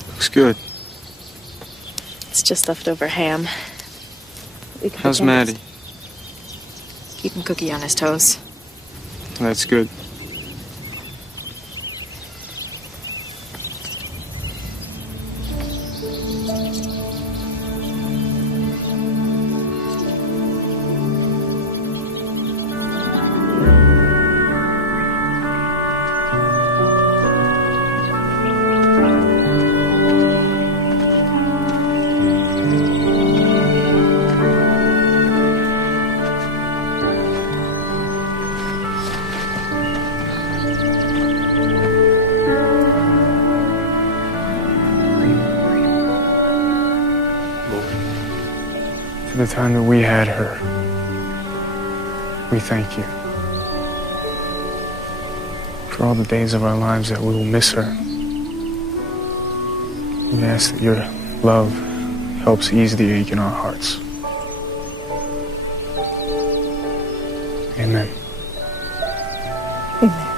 Looks good. It's just leftover ham. We can How's pretend Maddie? keeping Cookie on his toes. That's good. For the time that we had her, we thank you. For all the days of our lives that we will miss her. We ask that your love helps ease the ache in our hearts. Amen. Amen.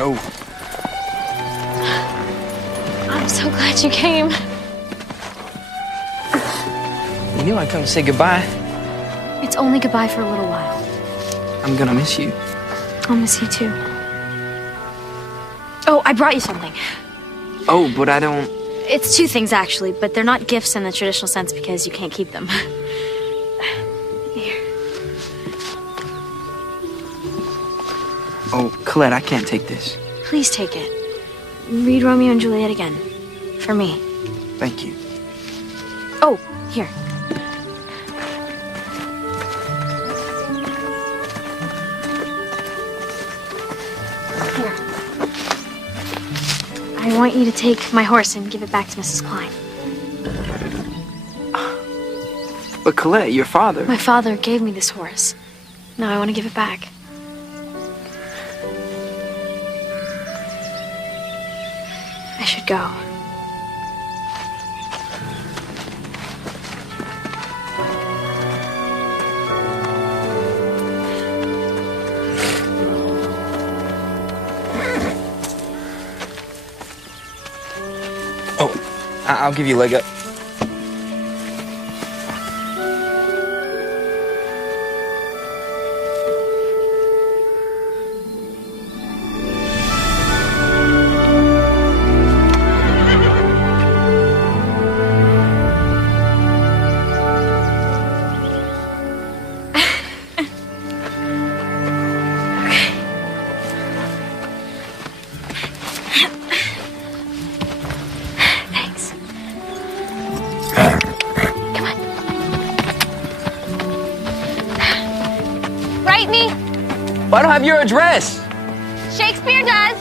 Oh. I'm so glad you came. You knew I'd come to say goodbye. It's only goodbye for a little while. I'm gonna miss you. I'll miss you too. Oh, I brought you something. Oh, but I don't... It's two things, actually, but they're not gifts in the traditional sense because you can't keep them. Here. Oh, Colette, I can't take this. Please take it. Read Romeo and Juliet again. For me. Thank you. Oh, here. I want you to take my horse and give it back to Mrs. Klein. But Colette, your father... My father gave me this horse. Now I want to give it back. I should go. Oh, I'll give you a leg up. I don't have your address. Shakespeare does.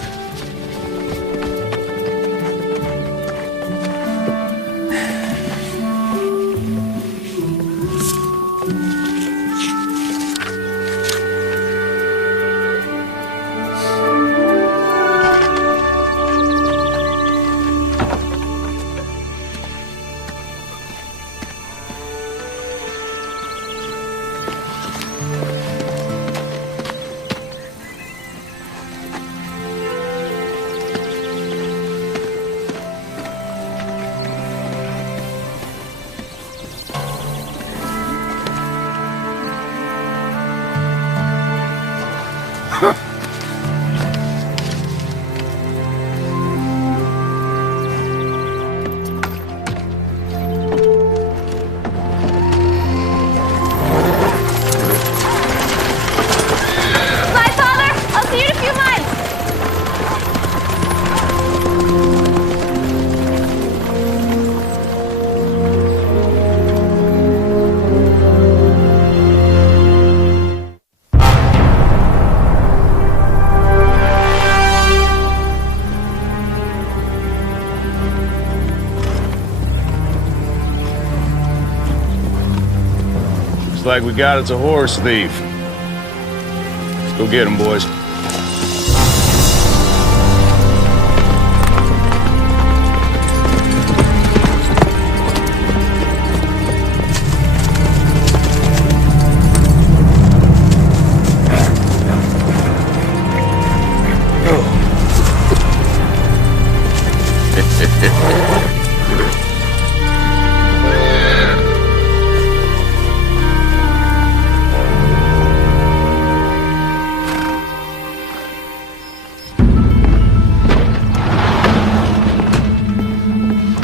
like we got it's a horse thief. Let's go get him, boys.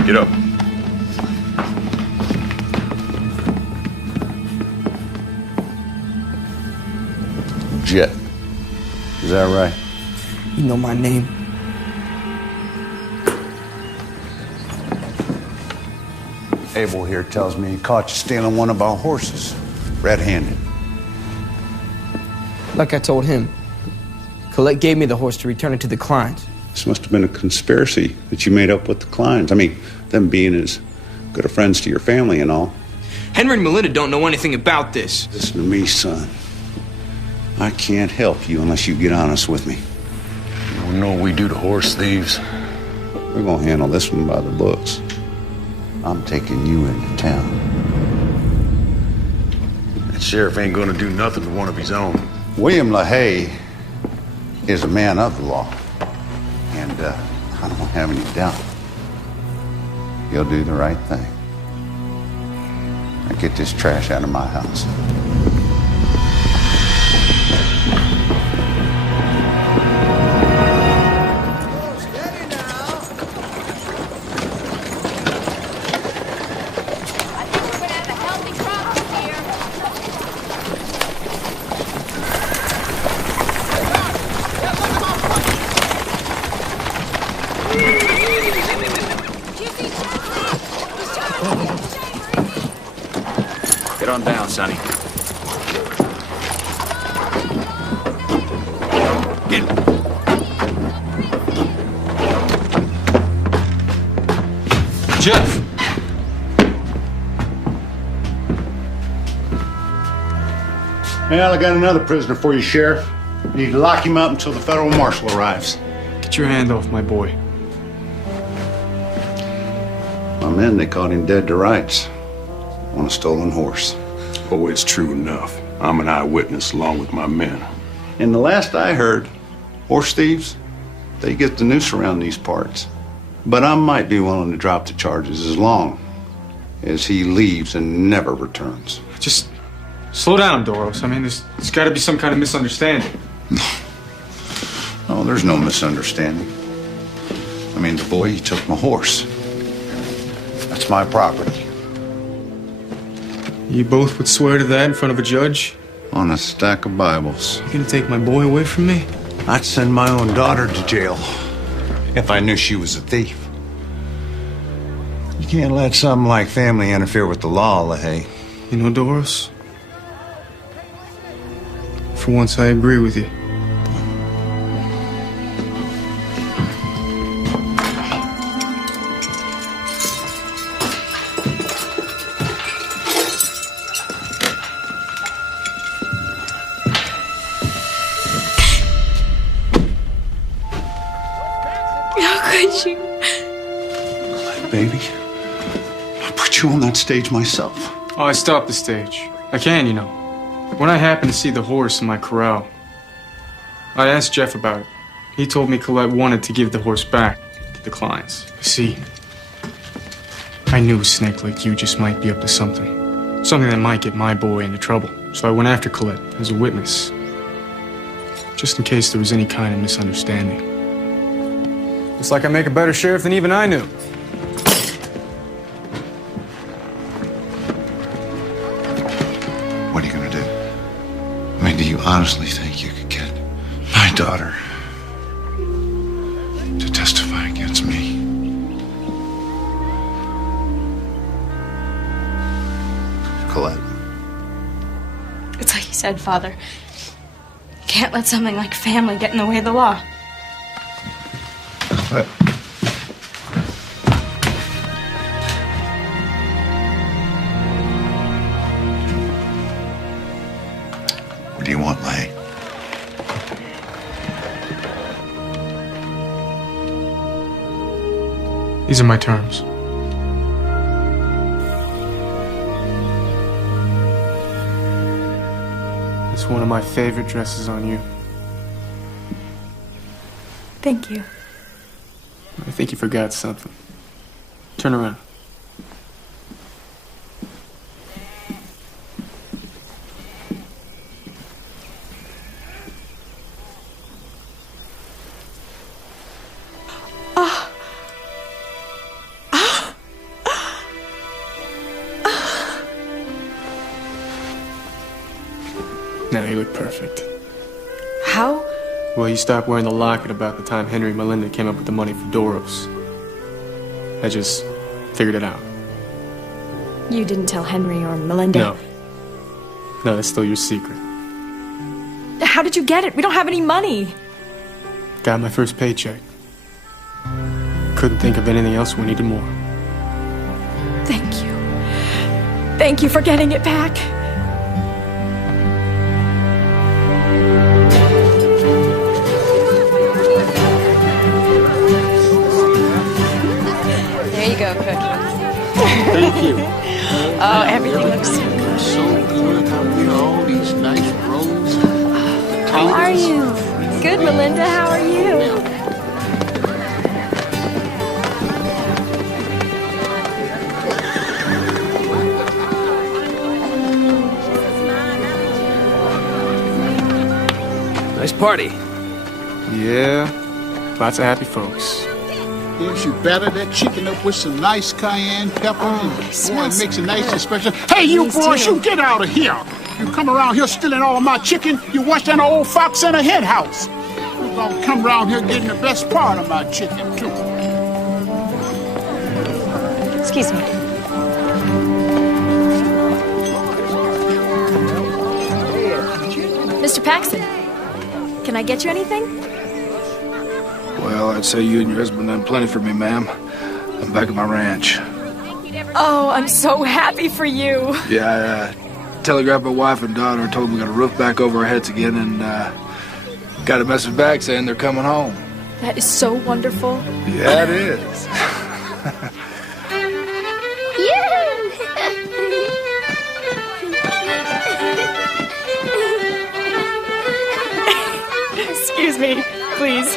Get up. Jet. Is that right? You know my name. Abel here tells me he caught you stealing one of our horses, red-handed. Like I told him, Colette gave me the horse to return it to the Kleins. This must have been a conspiracy that you made up with the Kleins. I mean, them being as good of friends to your family and all. Henry and Melinda don't know anything about this. Listen to me, son. I can't help you unless you get honest with me. You don't know what we do to horse thieves. We're gonna handle this one by the books. I'm taking you into town. That sheriff ain't gonna do nothing to one of his own. William LaHaye is a man of the law. And I don't have any doubt he'll do the right thing. Now get this trash out of my house. Get on down, Sonny. Get. Jeff! Well, I got another prisoner for you, Sheriff. You need to lock him up until the federal marshal arrives. Get your hand off my boy. My men, they caught him dead to rights on a stolen horse. Oh, it's true enough. I'm an eyewitness along with my men. And the last I heard, horse thieves, they get the noose around these parts. But I might be willing to drop the charges as long as he leaves and never returns. Just slow down, Doros. I mean, there's got to be some kind of misunderstanding. Oh, there's no misunderstanding. I mean, the boy, he took my horse. That's my property. You both would swear to that in front of a judge? On a stack of Bibles. You gonna take my boy away from me? I'd send my own daughter to jail if I knew she was a thief. You can't let something like family interfere with the law, LaHaye. You know, Doros, for once I agree with you. Baby, I put you on that stage myself. Oh, I stopped the stage. I can, you know. When I happened to see the horse in my corral, I asked Jeff about it. He told me Colette wanted to give the horse back to the Kleins. See, I knew a snake like you just might be up to something. Something that might get my boy into trouble. So I went after Colette as a witness. Just in case there was any kind of misunderstanding. Looks like I make a better sheriff than even I knew. What are you gonna do? I mean, do you honestly think you could get my daughter to testify against me? Colette. It's like you said, Father. You can't let something like family get in the way of the law. Colette. These are my terms. It's one of my favorite dresses on you. Thank you. I think you forgot something. Turn around. Now you look perfect. How? Well, you stopped wearing the locket about the time Henry and Melinda came up with the money for Doros. I just figured it out. You didn't tell Henry or Melinda? No. No, that's still your secret. How did you get it? We don't have any money. Got my first paycheck. Couldn't think of anything else we needed more. Thank you. Thank you for getting it back. There you go, Cookie. Thank you. Oh, everything looks so good. So good. How are all these nice rolls? How are you? Good, Melinda. How are you? Nice party. Yeah, lots of happy folks. Yes, you batter that chicken up with some nice cayenne pepper and boy, it makes a nice expression. Hey, you boys, you get out of here. You come around here stealing all of my chicken. You worse than an old fox in a hen house. You're gonna come around here getting the best part of my chicken, too. Excuse me. Mr. Paxton, can I get you anything? Well, I'd say you and your husband done plenty for me, ma'am. I'm back at my ranch. Oh, I'm so happy for you. Yeah, I telegraphed my wife and daughter and told them we got a roof back over our heads again and got a message back saying they're coming home. That is so wonderful. Yeah, it is. Excuse me, please.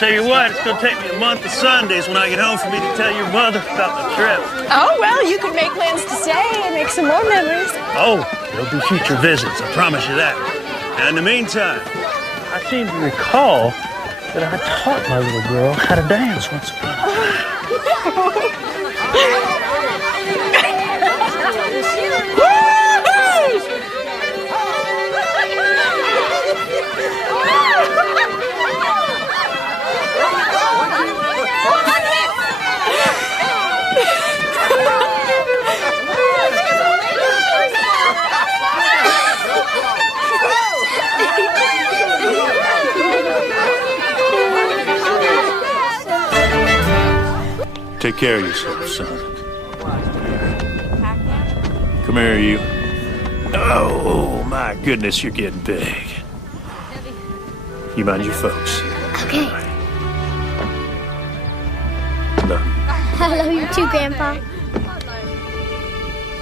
Tell you what, it's gonna take me a month of Sundays when I get home for me to tell your mother about my trip. Oh, well, you could make plans to stay and make some more memories. Oh, there'll be future visits, I promise you that. Now, in the meantime, I seem to recall that I taught my little girl how to dance once upon a time. Take care of yourself, son. Come here, you. Oh, my goodness, you're getting big. You mind your folks. Okay. Love you. I love you too, Grandpa.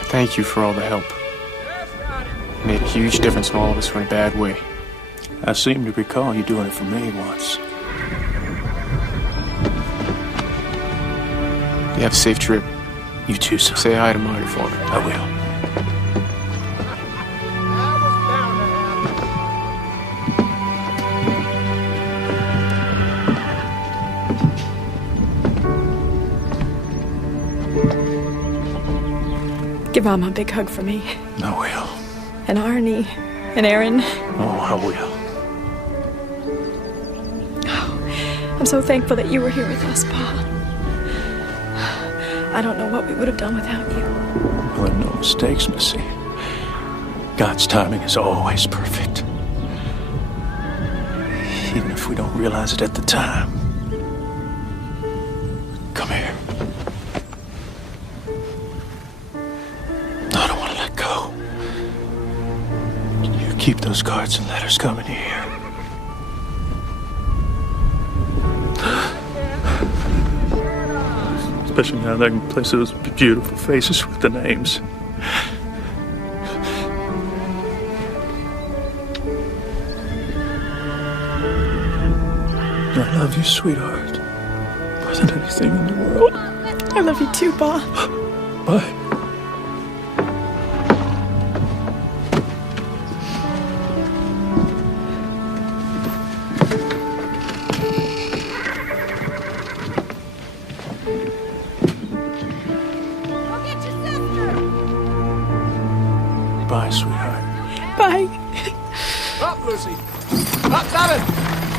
Thank you for all the help. It made a huge difference when all of us were in a bad way. I seem to recall you doing it for me once. You have a safe trip. You too, son. Say hi to Marty for me. I will. Give Mom a big hug for me. I will. And Arnie. And Erin. Oh, I will. Oh, I'm so thankful that you were here with us, Pa. I don't know what we would have done without you. Well, there are no mistakes, Missie. God's timing is always perfect. Even if we don't realize it at the time. Come here. I don't want to let Keep those cards and letters coming here. Especially now that I can place those beautiful faces with the names. I love you, sweetheart. More than anything in the world. I love you too, Pa. Bye. Bye, sweetheart. Bye. Up, Lucy. Up, Darren.